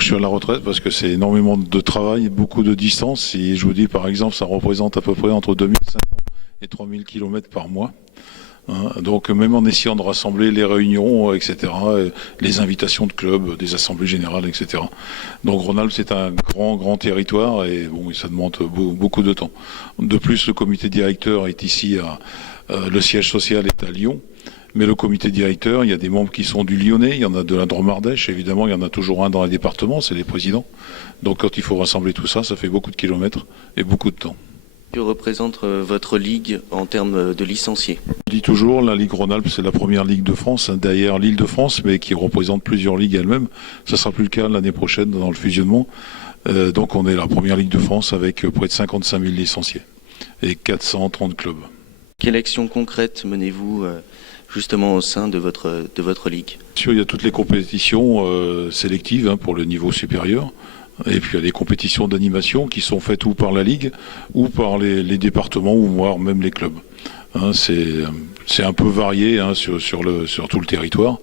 Donc je suis à la retraite parce que c'est énormément de travail, beaucoup de distance. Et je vous dis par exemple, ça représente à peu près entre 2500 et 3000 km par mois. Donc même en essayant de rassembler les réunions, etc., les invitations de clubs, des assemblées générales, etc. Donc Rhône-Alpes c'est un grand territoire et bon, ça demande beaucoup de temps. De plus, le comité directeur est ici, le siège social est à Lyon. Mais le comité directeur, il y a des membres qui sont du Lyonnais, il y en a de la Drôme-Ardèche, évidemment, il y en a toujours un dans les départements, c'est les présidents. Donc quand il faut rassembler tout ça, ça fait beaucoup de kilomètres et beaucoup de temps. Que représente votre ligue en termes de licenciés? Je dis toujours, la Ligue Rhône-Alpes, c'est la première ligue de France, derrière l'Île-de-France, mais qui représente plusieurs ligues elles-mêmes. Ça ne sera plus le cas l'année prochaine dans le fusionnement. Donc on est la première ligue de France avec près de 55 000 licenciés et 430 clubs. Quelle action concrète menez-vous justement au sein de votre ligue? Il y a toutes les compétitions sélectives pour le niveau supérieur. Et puis il y a des compétitions d'animation qui sont faites ou par la Ligue ou par les départements ou voire même les clubs. C'est un peu varié sur tout le territoire.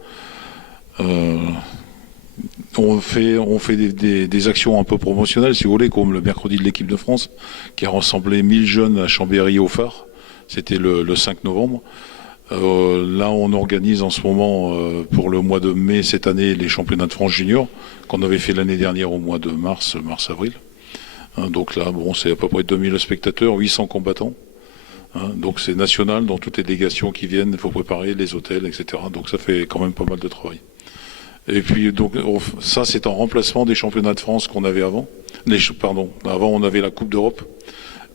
On fait des actions un peu promotionnelles, si vous voulez, comme le mercredi de l'équipe de France, qui a rassemblé 1000 jeunes à Chambéry au Phare. C'était le 5 novembre. Là, on organise en ce moment, pour le mois de mai cette année, les championnats de France junior, qu'on avait fait l'année dernière au mois de mars-avril. Donc là, bon, c'est à peu près 2000 spectateurs, 800 combattants. Donc c'est national, dans toutes les délégations qui viennent, il faut préparer les hôtels, etc. Donc ça fait quand même pas mal de travail. Et puis, donc, ça, c'est en remplacement des championnats de France qu'on avait avant. Avant, on avait la Coupe d'Europe.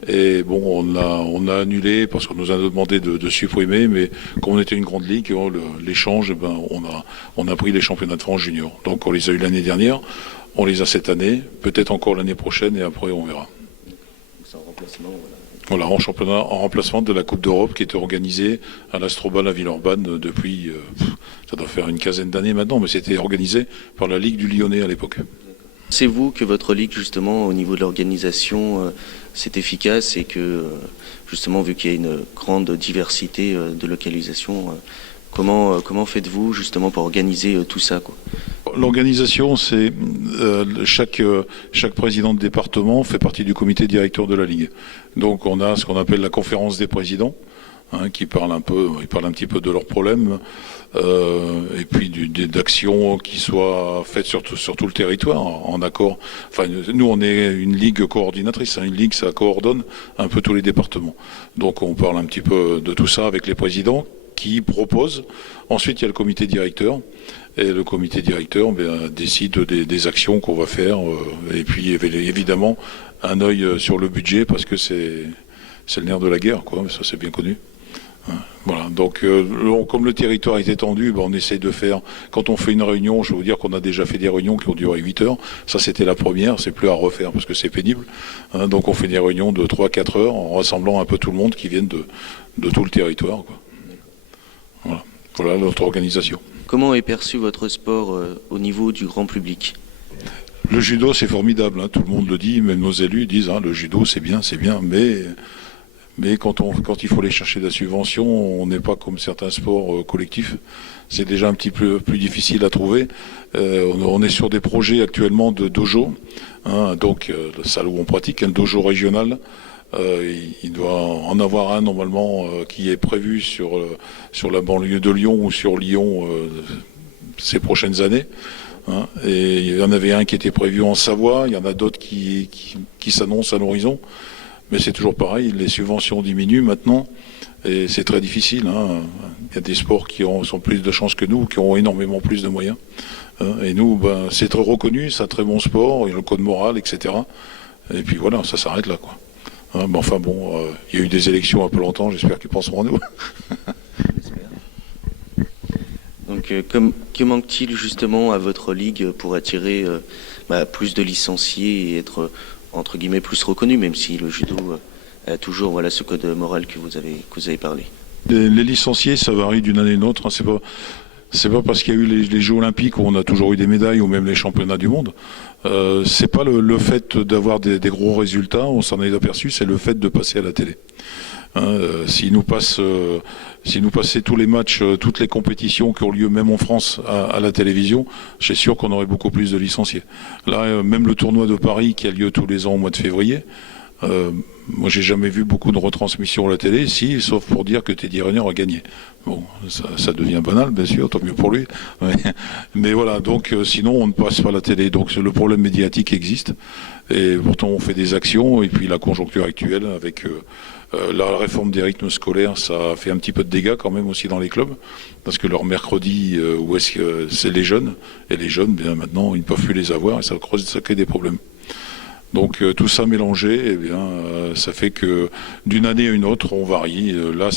Et bon, on a annulé parce qu'on nous a demandé de supprimer, mais comme on était une grande ligue, l'échange, on a pris les championnats de France junior. Donc on les a eu l'année dernière, on les a cette année, peut-être encore l'année prochaine et après on verra. C'est en remplacement, voilà, en remplacement de la Coupe d'Europe qui était organisée à l'Astrobal à Villeurbanne depuis, ça doit faire une quinzaine d'années maintenant, mais c'était organisé par la Ligue du Lyonnais à l'époque. Pensez-vous que votre ligue, justement, au niveau de l'organisation, c'est efficace et que, justement, vu qu'il y a une grande diversité de localisation, comment faites-vous, justement, pour organiser tout ça, quoi? L'organisation, c'est chaque président de département fait partie du comité directeur de la Ligue. Donc on a ce qu'on appelle la conférence des présidents, qui parle un petit peu de leurs problèmes, et puis d'actions qui soient faites sur tout le territoire, en accord. Enfin, nous, on est une ligue coordinatrice, une ligue, ça coordonne un peu tous les départements. Donc on parle un petit peu de tout ça avec les présidents qui proposent. Ensuite, il y a le comité directeur. Et le comité directeur décide des actions qu'on va faire. Et puis, évidemment, un œil sur le budget, parce que c'est le nerf de la guerre, quoi. Ça, c'est bien connu. Voilà. Donc, comme le territoire est étendu, on essaye de faire... Quand on fait une réunion, je vais vous dire qu'on a déjà fait des réunions qui ont duré 8 heures. Ça, c'était la première. C'est plus à refaire parce que c'est pénible. Donc, on fait des réunions de 3-4 heures en rassemblant un peu tout le monde qui viennent de tout le territoire, quoi. Voilà notre organisation. Comment est perçu votre sport au niveau du grand public? Le judo, c'est formidable, tout le monde le dit, même nos élus disent le judo, c'est bien, mais quand il faut aller chercher de la subvention, on n'est pas comme certains sports collectifs. C'est déjà un petit peu plus difficile à trouver. On est sur des projets actuellement de dojo, donc la salle où on pratique, un dojo régional. Il doit en avoir un normalement qui est prévu sur la banlieue de Lyon ou sur Lyon ces prochaines années. Et il y en avait un qui était prévu en Savoie, il y en a d'autres qui s'annoncent à l'horizon. Mais c'est toujours pareil, les subventions diminuent maintenant et c'est très difficile. Il y a des sports qui ont plus de chances que nous, qui ont énormément plus de moyens. Et nous, c'est très reconnu, c'est un très bon sport, il y a le code moral, etc. Et puis voilà, ça s'arrête là, quoi. Mais enfin bon, il y a eu des élections un peu longtemps, j'espère qu'ils penseront à nous. Donc, que manque-t-il justement à votre ligue pour attirer plus de licenciés et être, entre guillemets, plus reconnu, même si le judo a toujours ce code moral que vous avez parlé? Les licenciés, ça varie d'une année à une autre. C'est pas parce qu'il y a eu les Jeux Olympiques où on a toujours eu des médailles ou même les championnats du monde. C'est pas le fait d'avoir des gros résultats, on s'en est aperçu, c'est le fait de passer à la télé. S'ils nous passaient tous les matchs, toutes les compétitions qui ont lieu même en France à la télévision, je suis sûr qu'on aurait beaucoup plus de licenciés. Là, même le tournoi de Paris qui a lieu tous les ans au mois de février, moi j'ai jamais vu beaucoup de retransmissions à la télé, sauf pour dire que Teddy Riner a gagné. Bon, ça devient banal, bien sûr, tant mieux pour lui. Mais voilà, donc sinon on ne passe pas à la télé. Donc le problème médiatique existe. Et pourtant on fait des actions. Et puis la conjoncture actuelle avec la réforme des rythmes scolaires, ça a fait un petit peu de dégâts quand même aussi dans les clubs. Parce que leur mercredi, où est-ce que c'est les jeunes. Et les jeunes, bien maintenant, ils ne peuvent plus les avoir et ça crée des problèmes. Donc tout ça mélangé, eh bien, ça fait que d'une année à une autre, on varie. Là,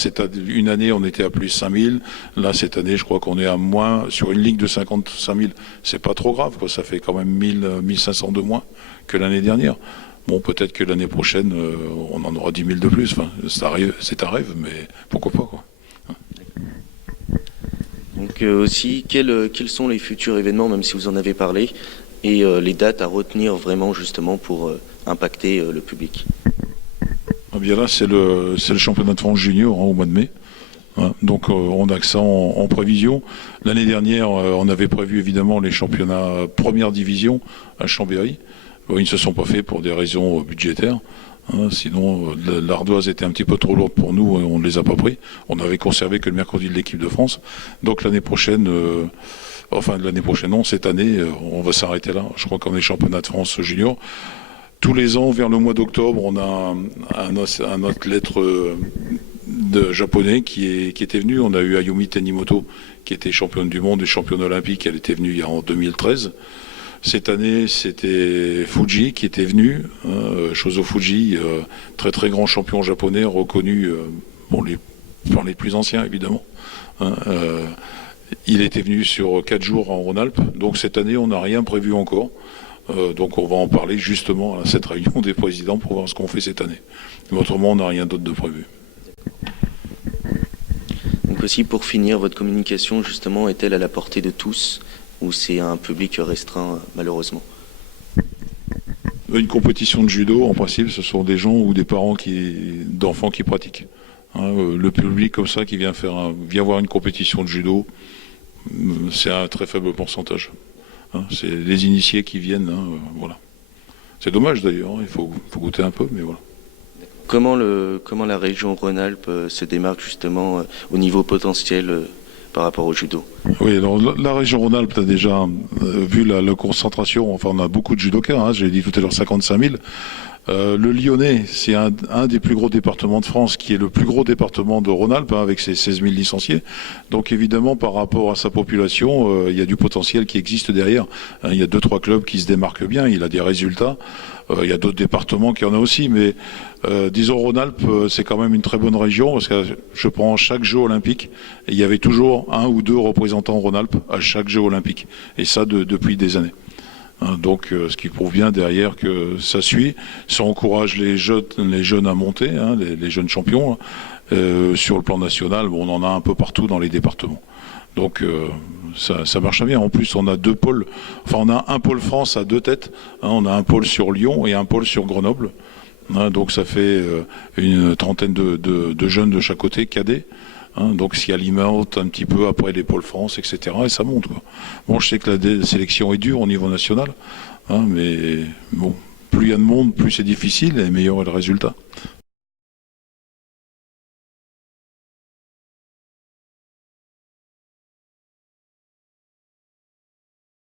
une année, on était à plus 5000. Là, cette année, je crois qu'on est à moins, sur une ligue de 55 000. C'est pas trop grave, quoi. Ça fait quand même 1500 de moins que l'année dernière. Bon, peut-être que l'année prochaine, on en aura 10 000 de plus. Enfin, c'est un rêve, mais pourquoi pas, quoi. Donc aussi, quels sont les futurs événements, même si vous en avez parlé, et les dates à retenir vraiment justement pour impacter le public? Ah bien là, c'est le championnat de France junior au mois de mai. Donc on a que ça en prévision. L'année dernière, on avait prévu évidemment les championnats première division à Chambéry. Bon, ils ne se sont pas faits pour des raisons budgétaires. Sinon, l'ardoise était un petit peu trop lourde pour nous et on ne les a pas pris. On avait conservé que le mercredi de l'équipe de France. Donc l'année prochaine... Enfin, l'année prochaine, non, cette année, on va s'arrêter là. Je crois qu'on est championnat de France junior. Tous les ans, vers le mois d'octobre, on a un athlète japonais qui était venu. On a eu Ayumi Tenimoto, qui était championne du monde et championne olympique. Elle était venue en 2013. Cette année, c'était Fuji qui était venu. Shozo Fuji, très très grand champion japonais, reconnu par les plus anciens, évidemment. Il était venu sur 4 jours en Rhône-Alpes, donc cette année on n'a rien prévu encore. Donc on va en parler justement à cette réunion des présidents pour voir ce qu'on fait cette année. Mais autrement on n'a rien d'autre de prévu. Donc aussi pour finir, votre communication justement est-elle à la portée de tous ou c'est un public restreint malheureusement? Une compétition de judo, en principe, ce sont des gens ou des parents d'enfants qui pratiquent. Le public comme ça qui vient voir une compétition de judo, c'est un très faible pourcentage. C'est les initiés qui viennent, voilà. C'est dommage d'ailleurs, il faut goûter un peu, mais voilà. Comment la région Rhône-Alpes se démarque justement au niveau potentiel par rapport au judo? Oui, alors la région Rhône-Alpes a déjà vu la concentration, enfin on a beaucoup de judokas, j'ai dit tout à l'heure 55 000. Le Lyonnais, c'est un des plus gros départements de France, qui est le plus gros département de Rhône-Alpes, avec ses 16 000 licenciés. Donc évidemment, par rapport à sa population, il y a du potentiel qui existe derrière. Il y a 2-3 clubs qui se démarquent bien, il a des résultats. Il y a d'autres départements qui en ont aussi, mais disons Rhône-Alpes, c'est quand même une très bonne région, parce que je prends chaque jeu olympique, et il y avait toujours 1 ou 2 représentants Rhône-Alpes à chaque jeu olympique. Et ça depuis des années. Donc, ce qui prouve bien derrière que ça suit, ça encourage les jeunes à monter, les jeunes champions. Sur le plan national, on en a un peu partout dans les départements. Donc, ça marche bien. En plus, on a 2 pôles. Enfin, on a un pôle France à 2 têtes. On a un pôle sur Lyon et un pôle sur Grenoble. Donc, ça fait une trentaine de jeunes de chaque côté, cadets. Donc s'y alimente un petit peu après les pôles France, etc. Et ça monte, quoi. Bon, je sais que la sélection est dure au niveau national, mais bon, plus il y a de monde, plus c'est difficile et meilleur est le résultat.